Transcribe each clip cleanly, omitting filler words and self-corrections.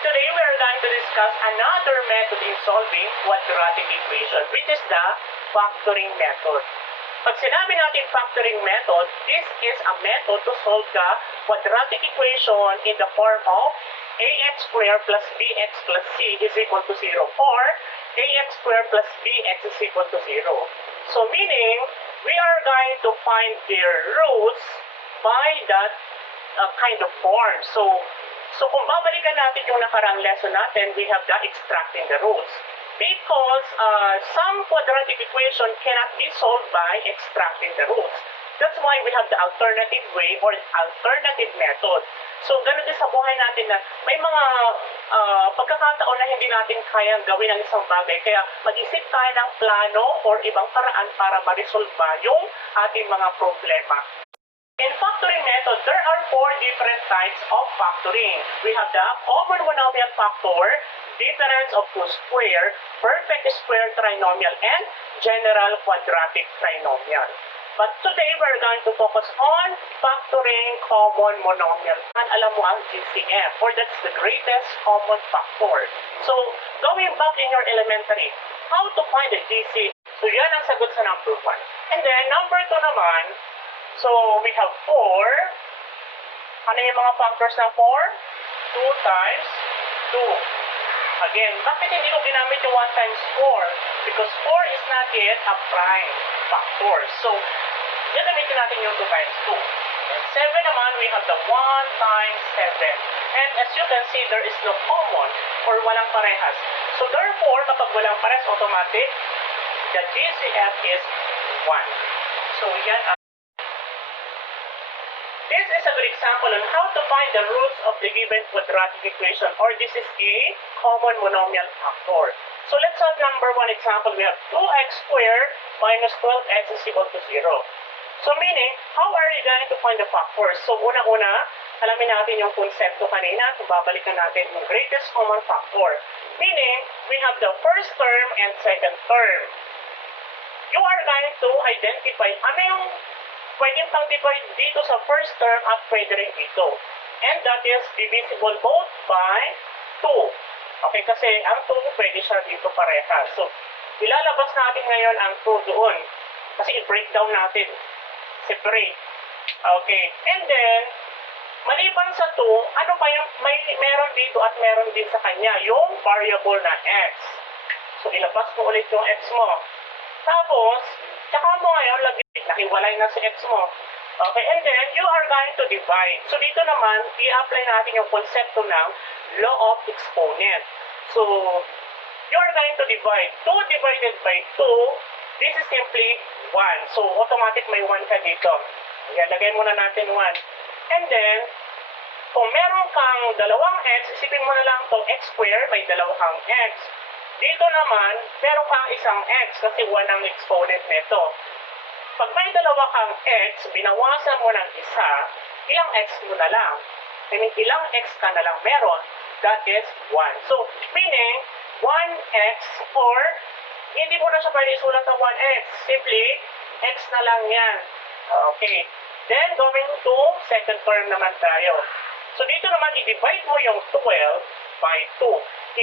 Today we are going to discuss another method in solving quadratic equation, which is the factoring method. Pag sinabi natin factoring method, this is a method to solve the quadratic equation in the form of ax squared plus bx plus c is equal to 0 or ax squared plus bx is equal to 0. So meaning, we are going to find their roots by that kind of form. So kung babalikan natin yung nakarang lesson natin, we have the extracting the roots. Because some quadratic equation cannot be solved by extracting the roots. That's why we have the alternative way or alternative method. So, ganun din sa buhay natin na may mga pagkakataon na hindi natin kayang gawin ang isang bagay. Kaya mag-isip tayo ng plano or ibang paraan para ma-resolve yung ating mga problema. In factoring method, there are 4 different types of factoring. We have the common monomial factor, difference of two square, perfect square trinomial, and general quadratic trinomial. But today, we're going to focus on factoring common monomial. And alam mo ang GCF, or that's the greatest common factor. So, going back in your elementary, how to find the GCF? So, yan ang sagot sa number 1. And then, number 2 naman, so we have 4. Ano yung mga factors ng 4? 2 times 2. Again, bakit hindi ko ginamit yung 1 times 4? Because 4 is not yet a prime factor. So, gagamitin natin yung 2 times 2. And 7 naman, we have the 1 times 7. And as you can see, there is no common or walang parehas. So, therefore, kapag walang parehas, automatic, the GCF is 1. So, yan ang this is a good example on how to find the roots of the given quadratic equation, or this is a common monomial factor. So let's have number 1 example. We have 2x squared minus 12x is equal to 0. So meaning, how are you going to find the factors? So una-una, alamin natin yung konsepto kanina kung babalikan natin yung greatest common factor. Meaning, we have the first term and second term. You are going to identify ano yung pwede pang divide dito sa first term at pwede rin dito. And that is divisible both by 2. Okay, kasi ang 2 pwede siya dito parehas. So, ilalabas natin ngayon ang 2 doon. Kasi i-breakdown natin. Separate. Okay. And then, maliban sa 2, ano pa yung meron dito at meron din sa kanya? Yung variable na x. So, ilabas mo ulit yung x mo. Tapos, tsaka mo ngayon, nakiwalay na si x mo. Okay, and then, you are going to divide. So, dito naman, i-apply natin yung konsepto ng law of exponent. So, you are going to divide. 2 divided by 2, this is simply 1. So, automatic may 1 ka dito. Lagay muna natin 1. And then, kung meron kang dalawang x, isipin mo na lang itong x squared, may dalawang kang x. Dito naman, meron kang isang x kasi 1 ang exponent nito. Pag may dalawa kang x, binawasan mo ng isa, ilang x mo na lang? I mean, ilang x ka na lang meron? That is 1. So, meaning, 1x or hindi mo na siya pwede isulat ng 1x. Simply, x na lang yan. Okay. Then, going to second term naman tayo. So, dito naman, i-divide mo yung 12 by 2.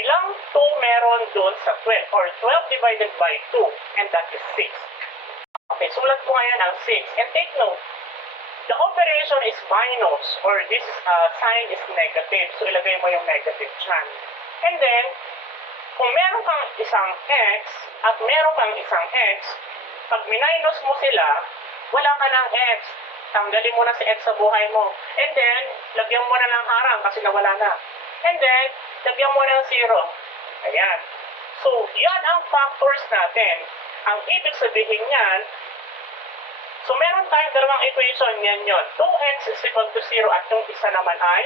Ilang 2 meron doon sa 12? Or 12 divided by 2. And that is 6. Okay, sulat mo ngayon ang 6. And take note, the operation is minus or this sign is negative. So, ilagay mo yung negative dyan. And then, kung meron kang isang x at meron kang isang x, pag minus mo sila, wala ka ng x. Tanggalin mo na si x sa buhay mo. And then, lagyan mo na ng harang kasi nawala na. And then, lagyan mo ng 0. Ayan. So, yan ang factors natin. Ang ibig sabihin niyan, so meron tayong dalawang equation, yan yun. 2x is equal to 0 at yung isa naman ay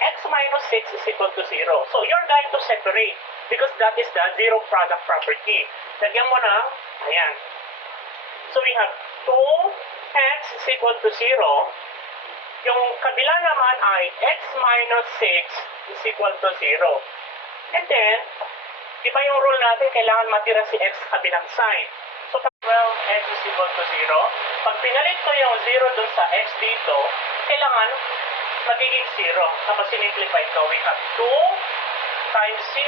x minus 6 is equal to 0. So, you're going to separate because that is the zero product property. Lagyan mo na, ayan. So, we have 2x is equal to 0. Yung kabila naman ay x minus 6 is equal to 0. And then, di ba yung rule natin, kailangan matira si x sa kabilang side. So, 12x is equal to 0. Pag pinalit ko yung 0 dun sa x dito, kailangan magiging 0. Tapos sinimplify ko, we have 2 times 0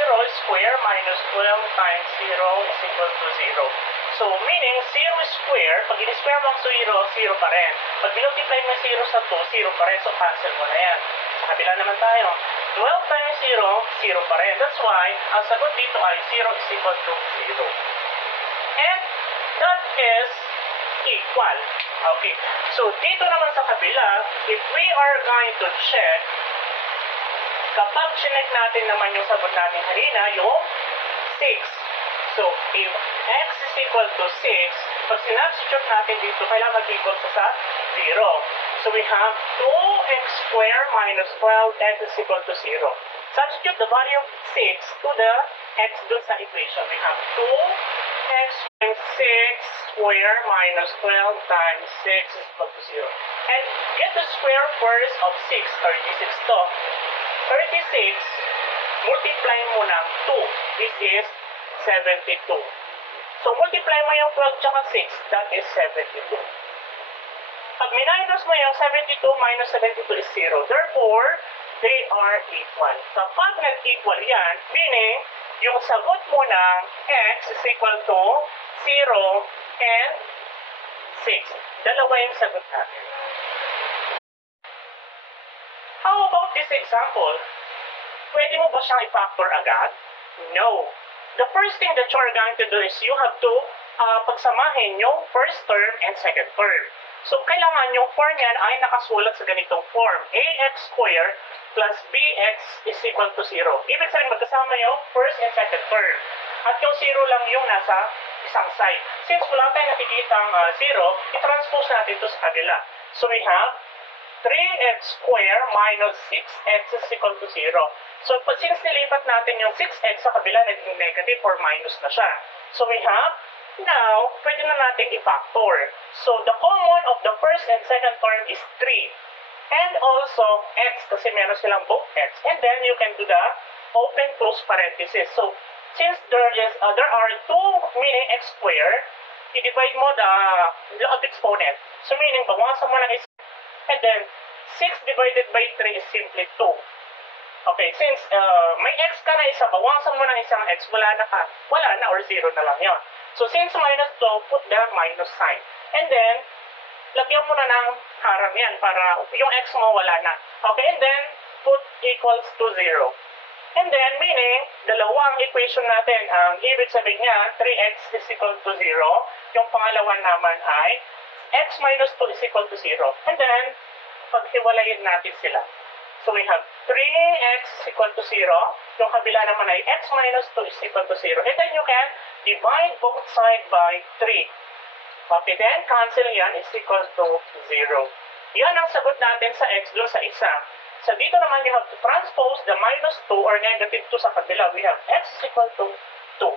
square minus 12 times 0 is equal to 0. So, meaning 0 square, pag in-square mo ang 0, 0 pa rin. Pag multiply mo 0 sa 2, 0 pa rin. So, cancel mo na yan. Sa kabila naman tayo. 12 times 0, 0 pa rin. That's why, ang sagot dito ay 0 is equal to 0. And that is equal. Okay. So, dito naman sa kabila, if we are going to check, kapag chinek natin naman yung sagot natin kanina, yung 6. So, if x is equal to 6, pag sinubstitute natin dito, kailangan mag-equal sa 0. So, we have 2x squared minus 12x is equal to 0. Substitute the value of 6 to the x dun sa equation. We have 2x times 6 squared minus 12 times 6 is equal to 0. And get the square first of 6, 36 to. 36, multiply mo ng 2. This is 72. So, multiply mo yung 12 tsaka 6, that is 72. Pag minus mo yung 72 minus 72 is 0. Therefore, they are equal. Kapag nag-equal yan, meaning, yung sagot mo ng x is equal to 0 and 6. Dalawa yung sagot natin. How about this example? Pwede mo ba siyang i-factor agad? No. The first thing that you're going to do is you have to pagsamahin yung first term and second term. So, kailangan yung form yan ay nakasulat sa ganitong form. ax squared plus bx is equal to 0. Ibig sabihin magkasama yung first and second term. At yung 0 lang yung nasa isang side. Since wala tayong nakikitang 0, i-transpose natin ito sa kabila. So, we have 3x squared minus 6x is equal to 0. So, since nilipat natin yung 6x sa kabila, naging negative or minus na siya. So, we have, now, pwede na natin i-factor. So, the common of the first and second term is 3. And also, x, kasi meron silang both x. And then, you can do the open close parenthesis. So, since there are two meaning x squared, i-divide mo the law of exponent. So, meaning, bawasan mo ng isa. And then, 6 divided by 3 is simply 2. Okay, since may x ka na isa, bawasan mo ng isang x, wala na or 0 na lang yun. So, since minus 2, put the minus sign. And then, lagyan mo na ng harang yan para yung x mo wala na. Okay, and then, put equals to 0. And then, meaning, dalawang equation natin, ang ibig sabihin niya, 3x is equal to 0. Yung pangalawa naman ay x minus 2 is equal to 0. And then, paghiwalayin natin sila. So, we have 3x is equal to 0. Yung kabila naman ay x minus 2 is equal to 0. And then, you can divide both sides by 3. Okay, then, cancel yan is equal to 0. Yan ang sagot natin sa x dun sa isa. So, dito naman you have to transpose the minus 2 or negative 2 sa kabila. We have x is equal to 2.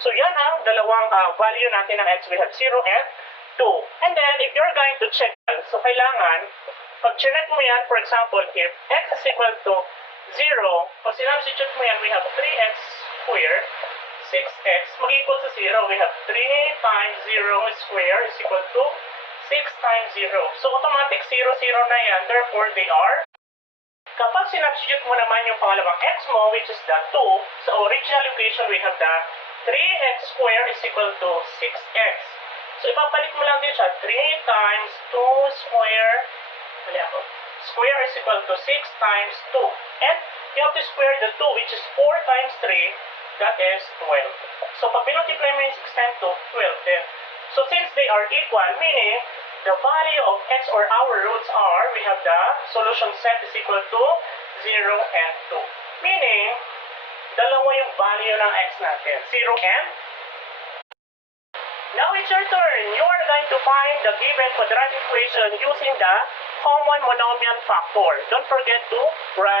So, yan ang dalawang value natin ng x. We have 0 and 2. And then, if you're going to check, so kailangan, pag check mo yan, for example, if x is equal to 0, pag sinubstitute mo yan, we have 3x squared, 6x, mag-equal sa 0, we have 3 times 0 squared is equal to 6 times 0. So, automatic 0, 0 na yan, therefore, they are. Kapag sinubstitute mo naman yung pangalawang x mo, which is the 2, sa original equation, we have the 3x squared is equal to 6x. So, ipapalit mo lang din siya, 3 times 2 square, square is equal to 6 times 2. And you have to square the 2, which is 4 times 3, that is 12. So, pag pinultiply mo yung 6 times 2, 12 din. So, since they are equal, meaning, the value of x or our roots are, we have the solution set is equal to 0 and 2. Meaning, dalawa yung value ng x natin, 0 and now it's your turn. You are going to find the given quadratic equation using the common monomial factor. Don't forget to write